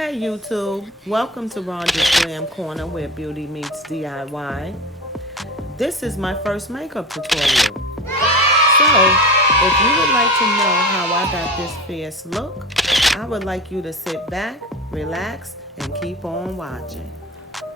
Hey YouTube, welcome to Rhonda's Glam Corner where beauty meets DIY. This is my first makeup tutorial. So, if you would like to know how I got this fierce look, I would like you to sit back, relax, and keep on watching.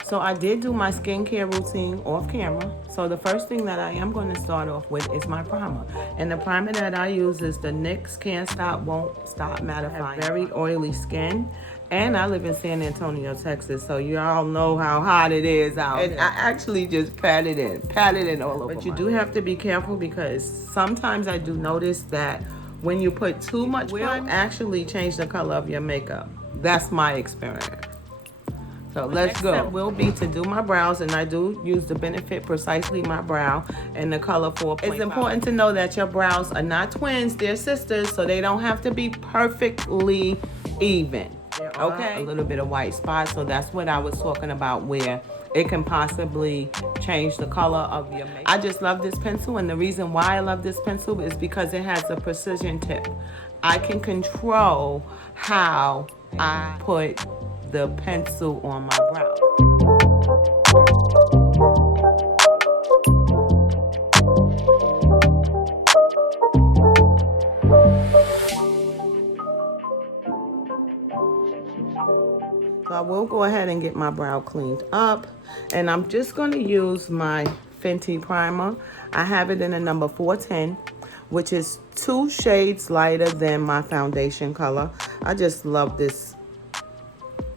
So I did do my skincare routine off camera. So the first thing that I am going to start off with is my primer. And the primer that I use is the NYX Can't Stop, Won't Stop Mattifying. I have very oily skin. And I live in San Antonio, Texas, so you all know how hot it is out here. And I actually just pat it in all over. But you do have to be careful because sometimes I do notice that when you put too much primer, actually change the color of your makeup. That's my experience. So let's go. Next step will be to do my brows, and I do use the Benefit Precisely My Brow in the color 4.5. It's important to know that your brows are not twins, they're sisters, so they don't have to be perfectly even. Okay, a little bit of white spots, so that's what I was talking about, where it can possibly change the color of your makeup. I just love this pencil, and the reason why I love this pencil is because it has a precision tip. I can control how I put the pencil on my brow. So I will go ahead and get my brow cleaned up, and I'm just going to use my Fenty primer. I have it in a number 410, which is 2 shades lighter than my foundation color. I just love this.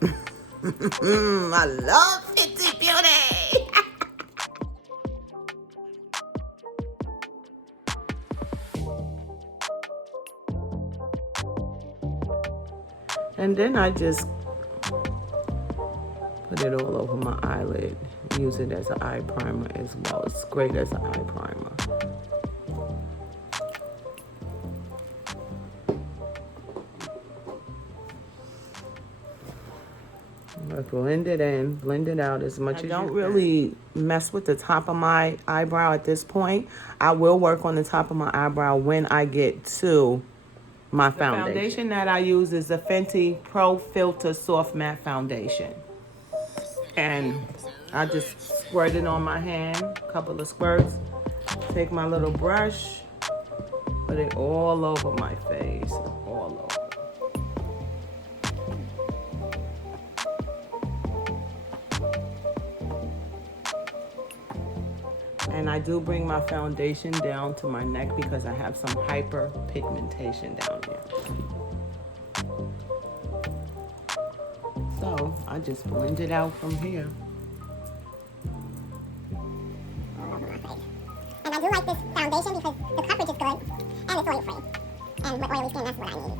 I love Fenty Beauty. And then I just put it all over my eyelid. Use it as an eye primer as well. It's great as an eye primer. Blend it in, blend it out as much as you can. I don't really mess with the top of my eyebrow at this point. I will work on the top of my eyebrow when I get to my foundation. The foundation that I use is the Fenty Pro Filter Soft Matte Foundation. And I just squirt it on my hand, a couple of squirts. Take my little brush, put it all over my face, all over. And I do bring my foundation down to my neck because I have some hyperpigmentation down here. So I just blend it out from here. And I do like this foundation because the coverage is good and it's oil free. And with oily skin, that's what I need.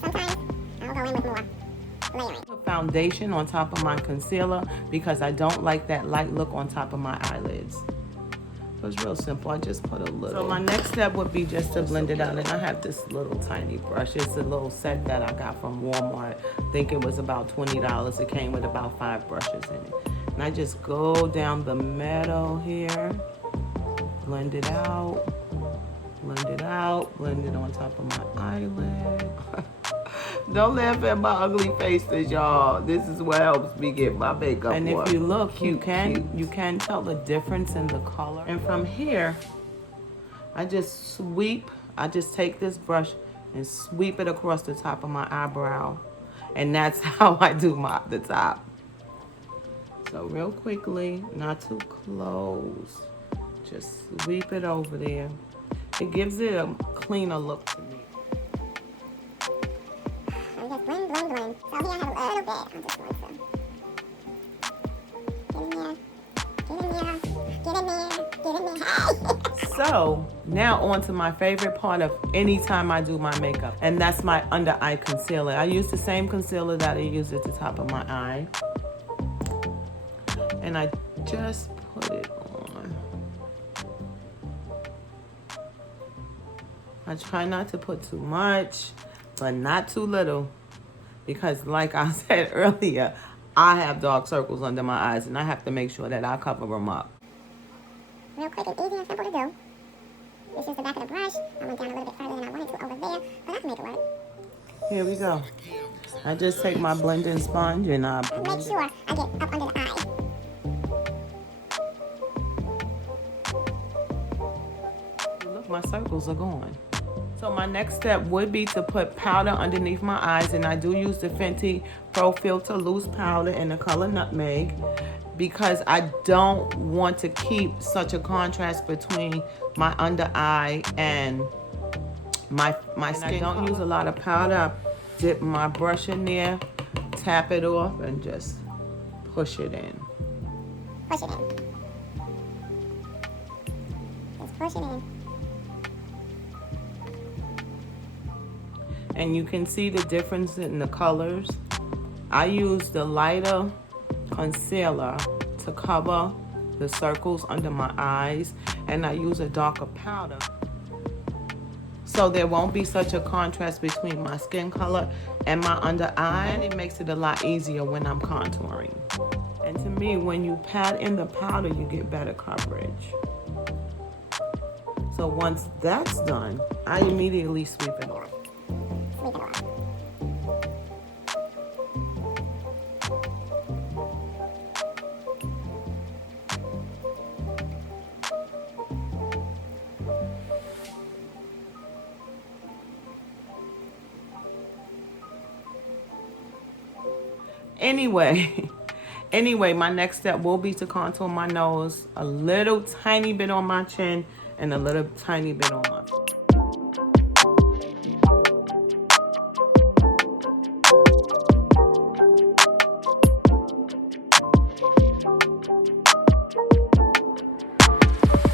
Sometimes I'll go in with more layering. Put foundation on top of my concealer because I don't like that light look on top of my eyelids. So it's real simple. I just put a little. So my next step would be just to blend it out. And I have this little tiny brush. It's a little set that I got from Walmart. I think it was about $20. It came with about 5 brushes in it. And I just go down the middle here. Blend it out. Blend it out. Blend it on top of my eyelid. Don't laugh at my ugly faces, y'all. This is what helps me get my makeup on. And if you look, you can tell the difference in the color. And from here, I just take this brush and sweep it across the top of my eyebrow. And that's how I do the top. So real quickly, not too close. Just sweep it over there. It gives it a cleaner look to me. Just blend, blend, blend. So here I have a little bit. I'll just want some. Get in there. Get in there. Get in there. Get in there. Hey! So now on to my favorite part of any time I do my makeup, and that's my under eye concealer. I use the same concealer that I use at the top of my eye, and I just put it on. I try not to put too much, but not too little, because like I said earlier, I have dark circles under my eyes, and I have to make sure that I cover them up. Real quick and easy and simple to do. This is the back of the brush. I went down a little bit further than I wanted to over there, but I can make it work. Here we go. I just take my blending sponge and I Make sure I get up under the eye. Look, my circles are gone. So my next step would be to put powder underneath my eyes, and I do use the Fenty Pro Filter Loose Powder in the color Nutmeg because I don't want to keep such a contrast between my under eye and my skin. I don't use a lot of powder. I dip my brush in there, tap it off, and just push it in. Push it in. Just push it in. And you can see the difference in the colors. I use the lighter concealer to cover the circles under my eyes, and I use a darker powder so there won't be such a contrast between my skin color and my under eye, and it makes it a lot easier when I'm contouring. And to me, when you pat in the powder, you get better coverage. So once that's done, I immediately sweep it off. Sweep it off. Anyway, my next step will be to contour my nose, a little tiny bit on my chin and a little tiny bit on my face.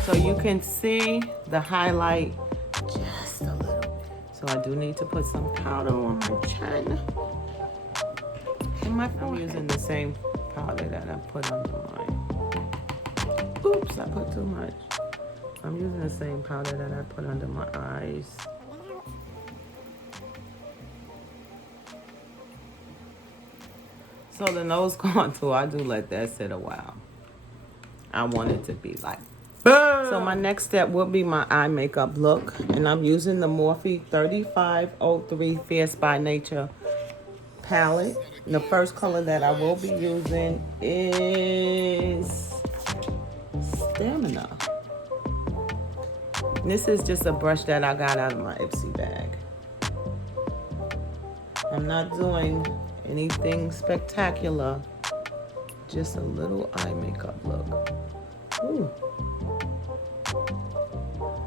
So you can see the highlight just a little bit. So I do need to put some powder on my chin. I'm using the same powder that I put under mine. Oops, I put too much. I'm using the same powder that I put under my eyes. So the nose contour, I do let that sit a while. I want it to be like, boom! So my next step will be my eye makeup look. And I'm using the Morphe 3503 Fierce by Nature palette. And the first color that I will be using is Stamina. This is just a brush that I got out of my Ipsy bag. I'm not doing anything spectacular, just a little eye makeup look. Ooh.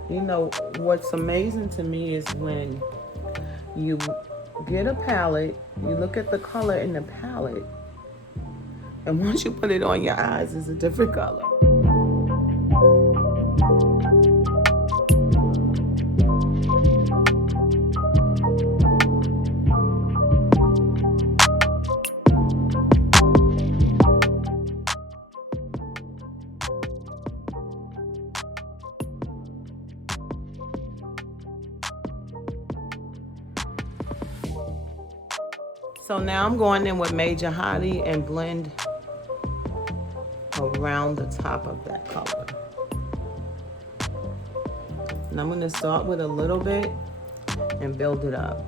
You know, what's amazing to me is when you get a palette, you look at the color in the palette, and once you put it on your eyes, it's a different color. So now I'm going in with Major Hottie and blend around the top of that color. And I'm going to start with a little bit and build it up.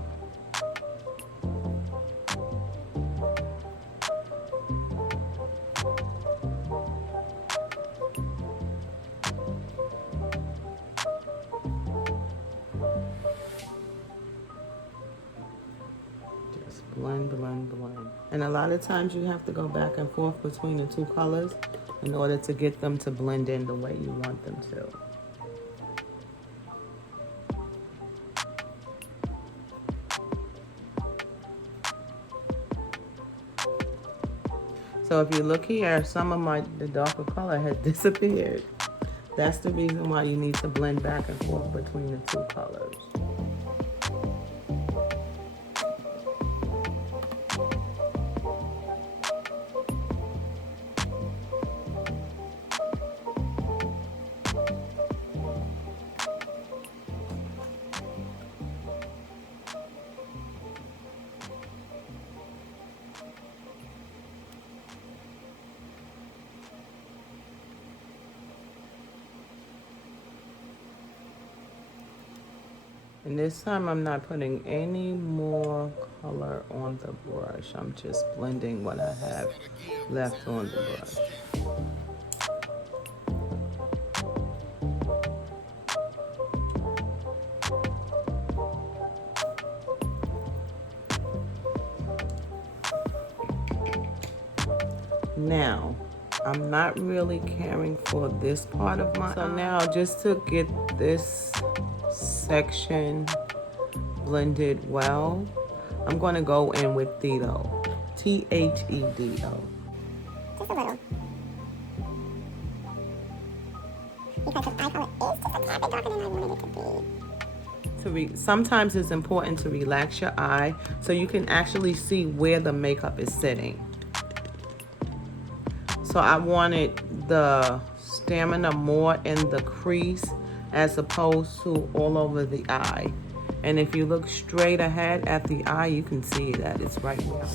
Blend, blend, blend. And a lot of times you have to go back and forth between the two colors in order to get them to blend in the way you want them to. So if you look here, some of the darker color has disappeared. That's the reason why you need to blend back and forth between the two colors. And this time I'm not putting any more color on the brush. I'm just blending what I have left on the brush. Now, I'm not really caring for this part of my eye. So now, just to get this section blended well, I'm going to go in with Thedo. Thedo. Just a little. Because the eye color is just a tad bit darker than I wanted it to be. Sometimes it's important to relax your eye so you can actually see where the makeup is sitting. So I wanted the stamina more in the crease as opposed to all over the eye. And if you look straight ahead at the eye, you can see that it's right there.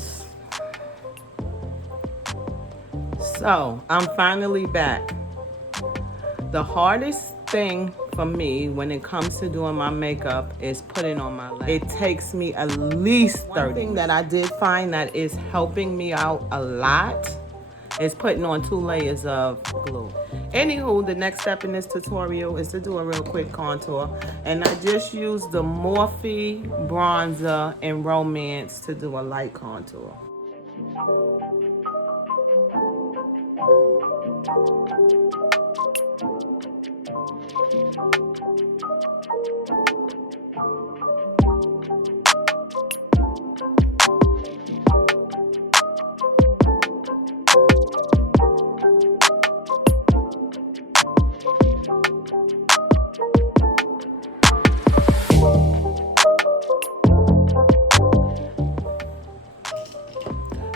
So I'm finally back. The hardest thing for me when it comes to doing my makeup is putting on my lashes. It takes me at least 30 minutes. One thing that I did find that is helping me out a lot is putting on 2 layers of glue. Anywho, the next step in this tutorial is to do a real quick contour. And I just used the Morphe bronzer in Romance to do a light contour.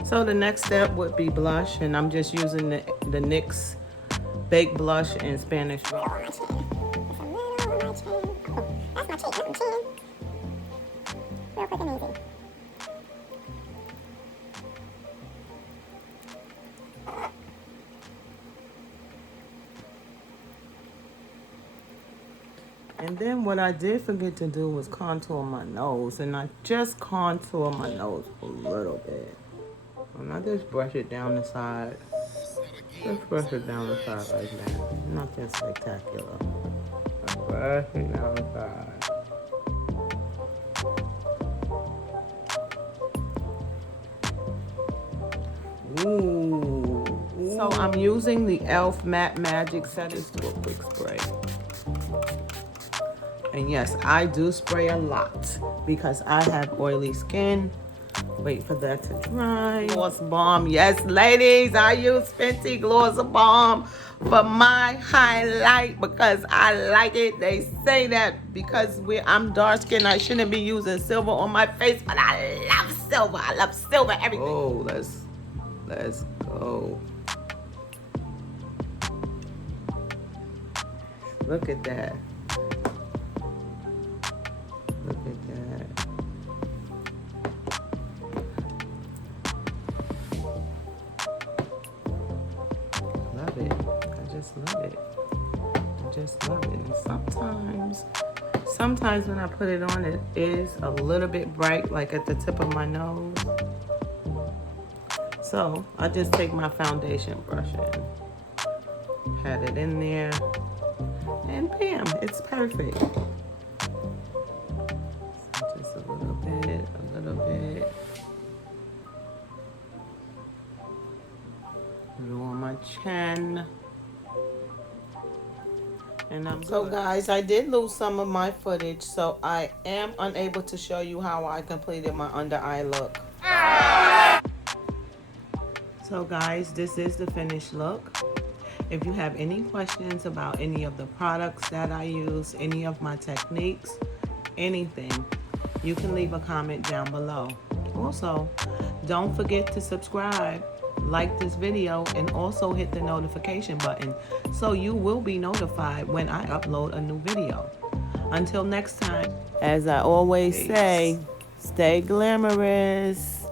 So the next step would be blush, and I'm just using the NYX Baked Blush in Spanish. Just a little on my chin. Oh, that's my cheek, not my chin. Real quick and easy. And then what I did forget to do was contour my nose, and I just contour my nose a little bit. And I just brush it down the side. Just brush it down the side like that. Nothing spectacular. Just brush it down the side. Ooh. So I'm using the e.l.f. Matte Magic Set. Just do a quick spray. And yes, I do spray a lot because I have oily skin. Wait for that to dry. Gloss Bomb. Yes, ladies, I use Fenty Gloss Bomb for my highlight because I like it. They say that because I'm dark skinned, I shouldn't be using silver on my face, but I love silver. I love silver everything. Oh, let's go. Look at that. Look at that. Love it. I just love it. I just love it. And sometimes when I put it on, it is a little bit bright, like at the tip of my nose. So I just take my foundation brush and pat it in there, and bam, it's perfect. Just a little bit, a little bit. A little on my chin. And so guys, I did lose some of my footage, so I am unable to show you how I completed my under eye look. So guys, this is the finished look. If you have any questions about any of the products that I use, any of my techniques, anything, you can leave a comment down below. Also, don't forget to subscribe, like this video, and also hit the notification button so you will be notified when I upload a new video. Until next time, as I always say, stay glamorous.